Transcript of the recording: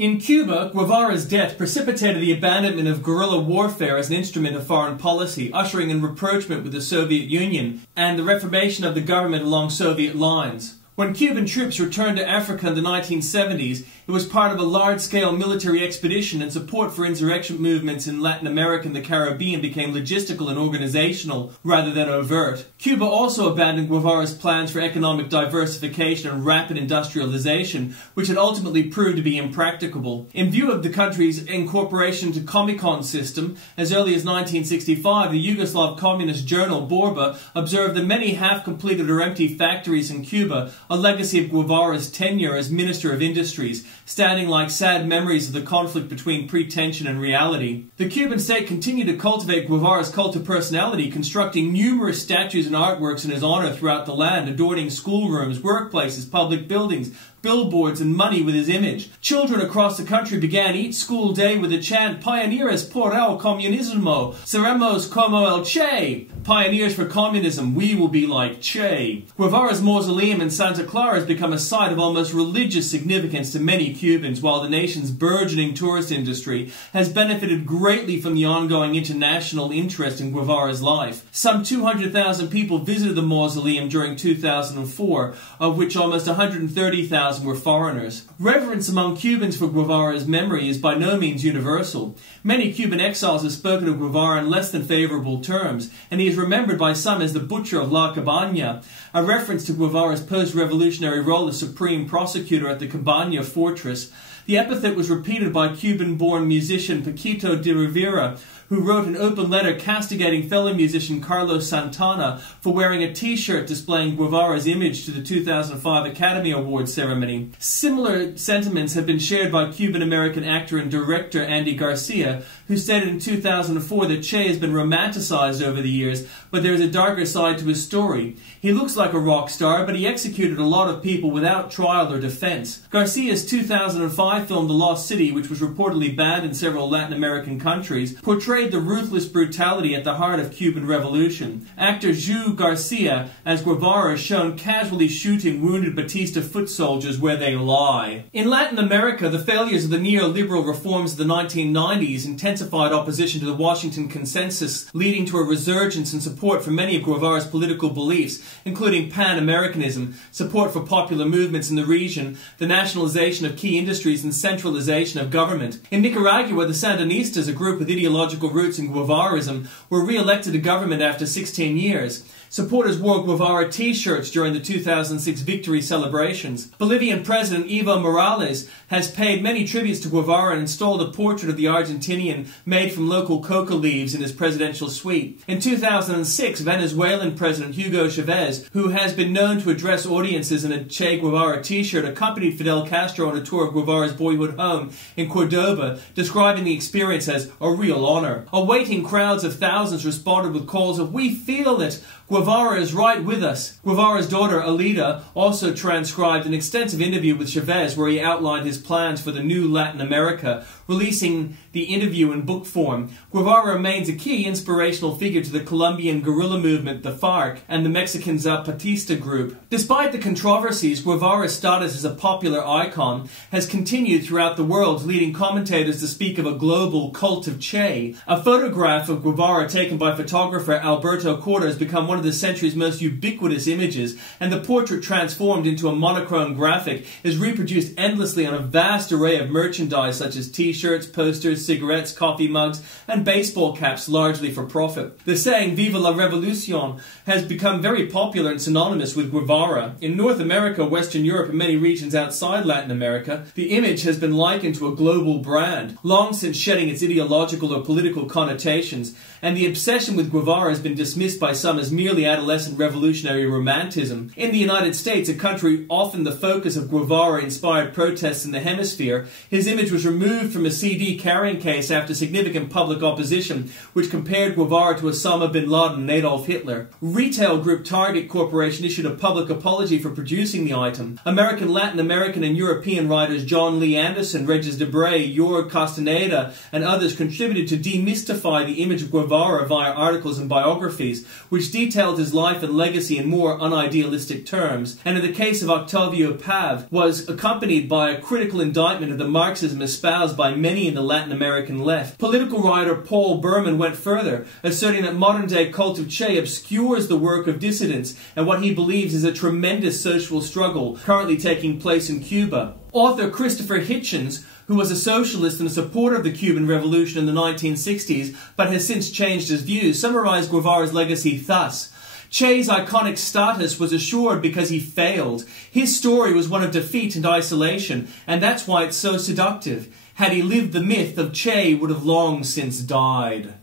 In Cuba, Guevara's death precipitated the abandonment of guerrilla warfare as an instrument of foreign policy, ushering in rapprochement with the Soviet Union, and the reformation of the government along Soviet lines. When Cuban troops returned to Africa in the 1970s, it was part of a large-scale military expedition, and support for insurrection movements in Latin America and the Caribbean became logistical and organizational rather than overt. Cuba also abandoned Guevara's plans for economic diversification and rapid industrialization, which had ultimately proved to be impracticable. In view of the country's incorporation to COMECON system, as early as 1965, the Yugoslav communist journal Borba observed that many half-completed or empty factories in Cuba, a legacy of Guevara's tenure as Minister of Industries, standing like sad memories of the conflict between pretension and reality. The Cuban state continued to cultivate Guevara's cult of personality, constructing numerous statues and artworks in his honor throughout the land, adorning schoolrooms, workplaces, public buildings, billboards, and money with his image. Children across the country began each school day with the chant, "Pioneers por el comunismo, seremos como el Che." Pioneers for communism, we will be like Che. Guevara's mausoleum in Santa Clara has become a site of almost religious significance to many Cubans, while the nation's burgeoning tourist industry has benefited greatly from the ongoing international interest in Guevara's life. Some 200,000 people visited the mausoleum during 2004, of which almost 130,000 were foreigners. Reverence among Cubans for Guevara's memory is by no means universal. Many Cuban exiles have spoken of Guevara in less than favorable terms, and he is remembered by some as the Butcher of La Cabaña, a reference to Guevara's post-revolutionary role as supreme prosecutor at the Cabaña fortress. The epithet was repeated by Cuban-born musician Paquito de Rivera, who wrote an open letter castigating fellow musician Carlos Santana for wearing a t-shirt displaying Guevara's image to the 2005 Academy Awards ceremony. Similar sentiments have been shared by Cuban-American actor and director Andy Garcia, who stated in 2004 that Che has been romanticized over the years, but there is a darker side to his story. He looks like a rock star, but he executed a lot of people without trial or defense. Garcia's 2005 film The Lost City, which was reportedly banned in several Latin American countries, portrayed the ruthless brutality at the heart of Cuban revolution. Actor Ju Garcia, as Guevara, is shown casually shooting wounded Batista foot soldiers where they lie. In Latin America, the failures of the neoliberal reforms of the 1990s intensified opposition to the Washington Consensus, leading to a resurgence in support for many of Guevara's political beliefs, including Pan-Americanism, support for popular movements in the region, the nationalization of key industries, and centralization of government. In Nicaragua, the Sandinistas, a group with ideological roots in Guevarism, were re-elected to government after 16 years. Supporters wore Guevara t-shirts during the 2006 victory celebrations. Bolivian President Evo Morales has paid many tributes to Guevara and installed a portrait of the Argentinian made from local coca leaves in his presidential suite. In 2006, Venezuelan President Hugo Chavez, who has been known to address audiences in a Che Guevara t-shirt, accompanied Fidel Castro on a tour of Guevara's boyhood home in Cordoba, describing the experience as a real honor. Awaiting crowds of thousands responded with calls of, "We feel it! Guevara is right with us." Guevara's daughter, Alida, also transcribed an extensive interview with Chavez where he outlined his plans for the new Latin America, releasing the interview in book form. Guevara remains a key inspirational figure to the Colombian guerrilla movement, the FARC, and the Mexican Zapatista group. Despite the controversies, Guevara's status as a popular icon has continued throughout the world, leading commentators to speak of a global cult of Che. A photograph of Guevara taken by photographer Alberto Corda has become one of the century's most ubiquitous images, and the portrait, transformed into a monochrome graphic, is reproduced endlessly on a vast array of merchandise such as t-shirts, posters, cigarettes, coffee mugs, and baseball caps, largely for profit. The saying, "Viva la Revolucion," has become very popular and synonymous with Guevara. In North America, Western Europe, and many regions outside Latin America, the image has been likened to a global brand, long since shedding its ideological or political connotations, and the obsession with Guevara has been dismissed by some as merely adolescent revolutionary romanticism. In the United States, a country often the focus of Guevara-inspired protests in the hemisphere, his image was removed from a CD carrying case after significant public opposition, which compared Guevara to Osama bin Laden and Adolf Hitler. Retail group Target Corporation issued a public apology for producing the item. American, Latin American, and European writers John Lee Anderson, Regis Debray, Jorg Castaneda, and others contributed to demystify the image of Guevara via articles and biographies, which detail retelled his life and legacy in more unidealistic terms, and in the case of Octavio Paz, was accompanied by a critical indictment of the Marxism espoused by many in the Latin American left. Political writer Paul Berman went further, asserting that modern-day cult of Che obscures the work of dissidents and what he believes is a tremendous social struggle currently taking place in Cuba. Author Christopher Hitchens, who was a socialist and a supporter of the Cuban Revolution in the 1960s, but has since changed his views, summarized Guevara's legacy thus: Che's iconic status was assured because he failed. His story was one of defeat and isolation, and that's why it's so seductive. Had he lived, the myth of Che would have long since died.